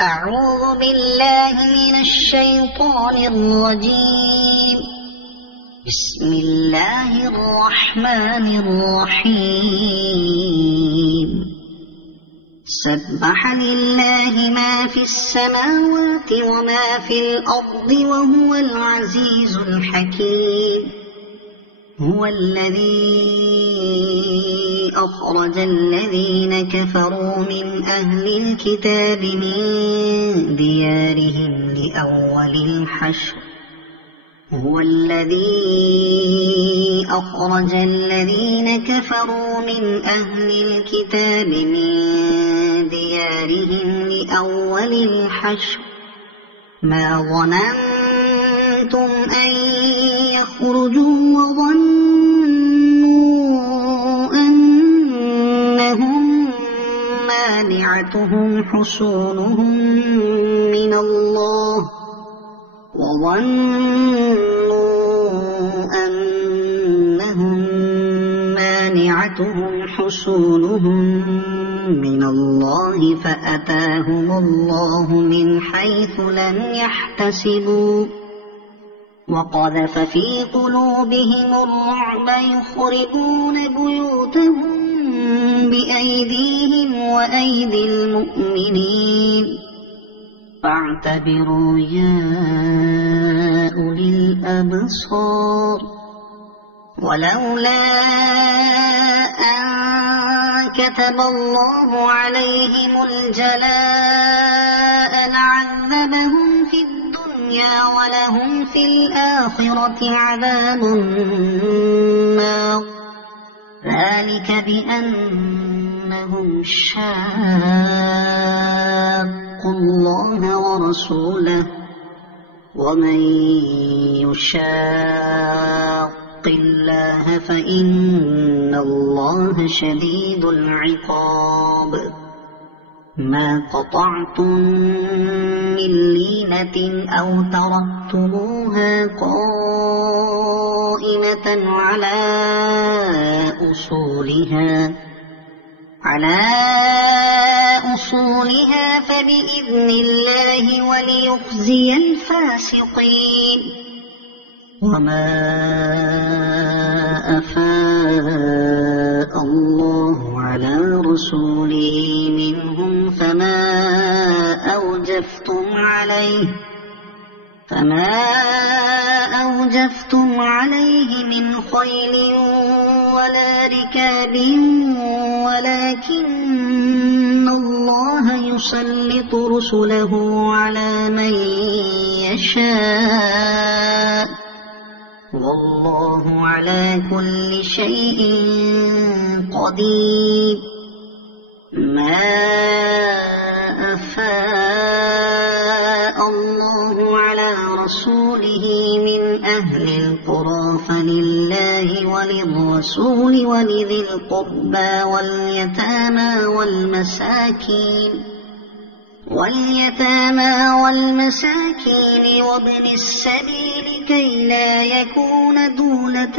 أعوذ بالله من الشيطان الرجيم. بسم الله الرحمن الرحيم. سبح لله ما في السماوات وما في الأرض وهو العزيز الحكيم. هو الذي أخرج الذين كفروا من أهل الكتاب من ديارهم لأول الحشر. هو الذي أخرج الذين كفروا من أهل الكتاب من ديارهم لأول الحشر ما ظننتم أن يخرجوا وظنوا أنهم مانعتهم حصونهم من الله فأتاهم الله من حيث لم يحتسبوا وقذف في قلوبهم الرعب يخربون بيوتهم بأيديهم وأيدي المؤمنين فاعتبروا يا أولي الأبصار. ولولا أن كتب الله عليهم الجلاء لعذبهم في الدنيا ولهم في الآخرة عذاب النار. ذلك بأنهم شاقوا الله ورسوله ومن يشاق الله فإن الله شديد العقاب. ما قطعتم من لينة أو تركتموها قائمة على أصولها فبإذن الله وليخزي الفاسقين. وما أفاء الله على رسوله منهم فما أوجفتم عليه من خيل ولا ركاب ولكن الله يسلط رسله على من يشاء والله على كل شيء قدير. ما أفاء الله على رسوله من أهل القرى فلله وللرسول ولذي القربى واليتامى والمساكين وابن السبيل كي لا يكون دولة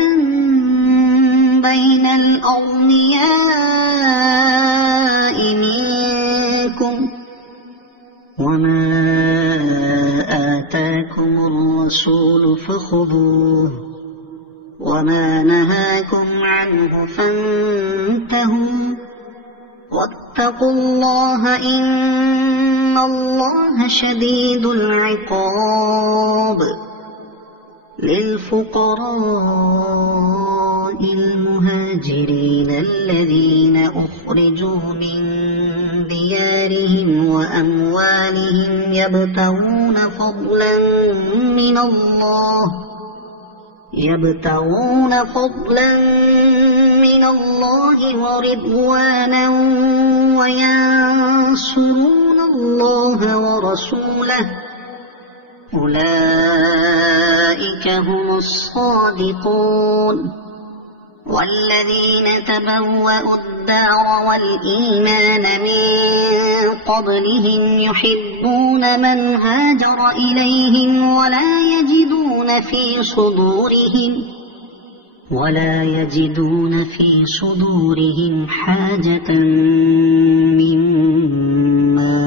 بين الأغنياء منكم. وما آتاكم الرسول فخذوه وما نهاكم عنه فانتهوا واتقوا الله إن الله شديد العقاب. للفقراء المهاجرين الذين أخرجوا من ديارهم وأموالهم يبتغون فضلا من الله ورضوانا وينصرون الله ورسوله أولئك هم الصادقون. والذين تبوأوا الدار والإيمان من قبلهم يحبون من هاجر إليهم ولا يجدون في صدورهم حاجة مما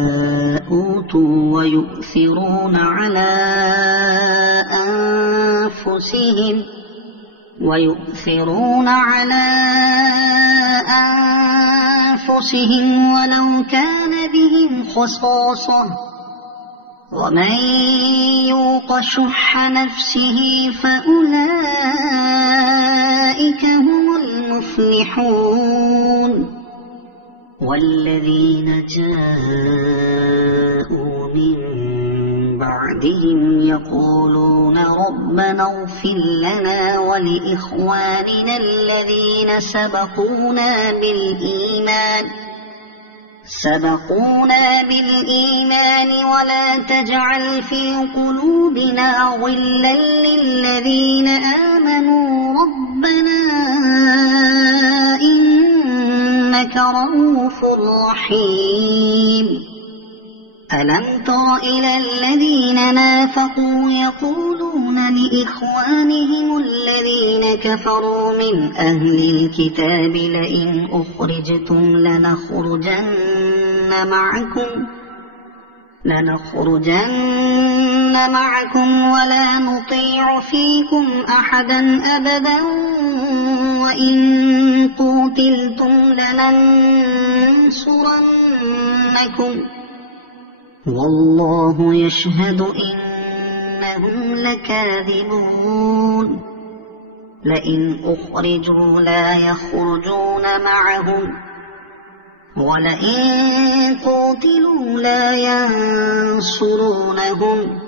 أوتوا أوتوا ويؤثرون على أنفسهم ولو كان بهم خصاصة ومن يوق شح نفسه فأولئك هم المفلحون والذين جاءوا من بعدهم يقولون ربنا اغفر لنا ولإخواننا الذين سبقونا بالإيمان ولا تجعل في قلوبنا غلا للذين آمنوا ربنا إنك رؤوف رحيم ألم تر إلى الذين نافقوا يقولون لإخوانهم الذين كفروا من أهل الكتاب لئن أخرجتم لنخرجن معكم ولا نطيع فيكم أحدا أبدا وإن قوتلتم لننصرنكم والله يشهد إنهم لكاذبون لئن أخرجوا لا يخرجون معهم ولئن قوتلوا لا ينصرونهم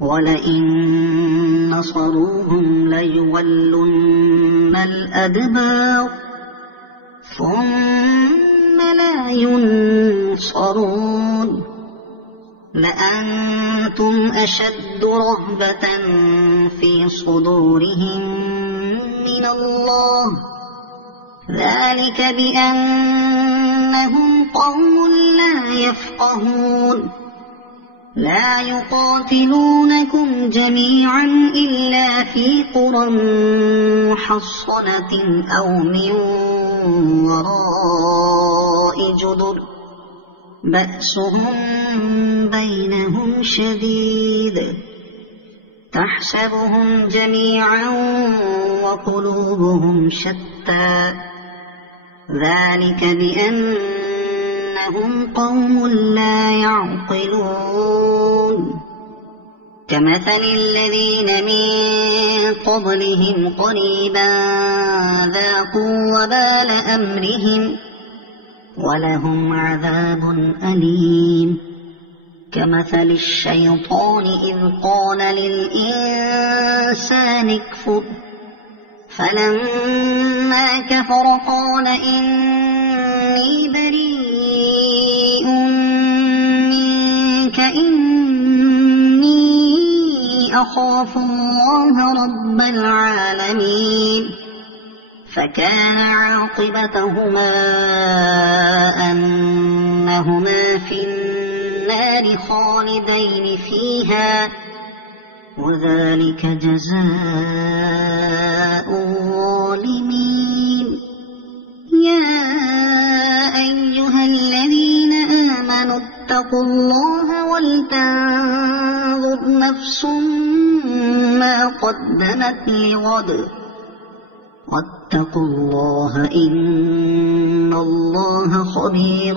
ولئن نصروهم ليولن الأدبار ثم لا ينصرون لأنتم أشد رهبة في صدورهم من الله ذلك بأنهم قوم لا يفقهون لا يقاتلونكم جميعا إلا في قرى محصنة أو من وراء جدر بأسهم بينهم شديد تحسبهم جميعا وقلوبهم شتى ذلك بأنهم قوم لا يعقلون كمثل الذين من قبلهم قريبا ذاقوا وبال أمرهم ولهم عذاب أليم كمثل الشيطان إذ قال للإنسان اكفر فلما كفر قال إني بريء منك إني أخاف الله رب العالمين فكان عاقبتهما أنهما في النار خالدين فيها وذلك جزاء الظالمين يا أيها الذين آمنوا اتقوا الله ولتنظر نفس ما قدمت لغد واتقوا الله إن الله خبير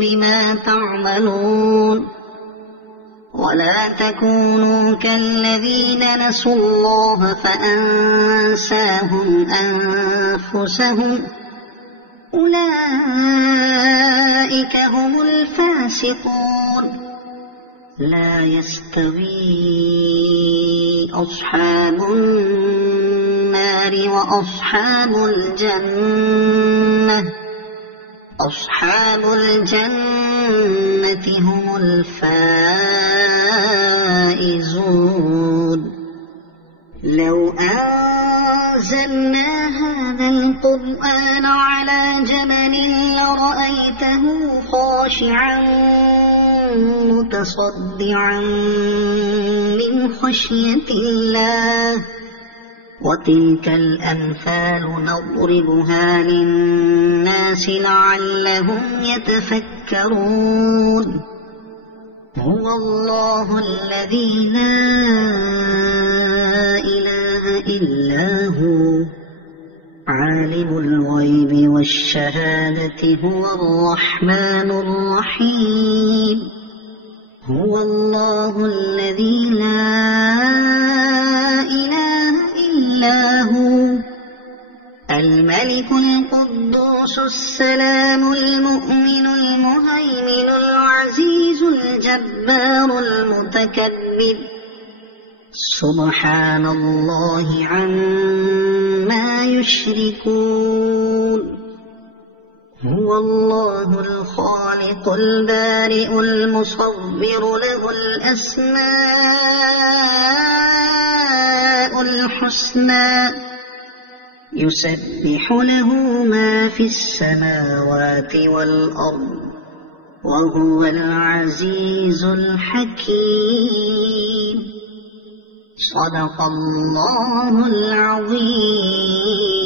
بما تعملون ولا تكونوا كالذين نسوا الله فأنساهم أنفسهم أولئك هم الفاسقون لا يستوي أصحاب النار أصحاب الجنة هم الفائزون لو أنزلنا هذا القرآن على جبل لرأيته خاشعا متصدعا من خشية الله وتلك الأمثال نضربها للناس لعلهم يتفكرون هو الله الذي لا إله إلا هو عالم الغيب والشهادة هو الرحمن الرحيم هو الله الذي لا إله إلا هو الملك القدوس السلام المؤمن المهيمن العزيز الجبار المتكبر سبحان الله عما يشركون هو الله الخالق البارئ المصور له الأسماء الحسنى يسبح له ما في السماوات والأرض وهو العزيز الحكيم صدق الله العظيم.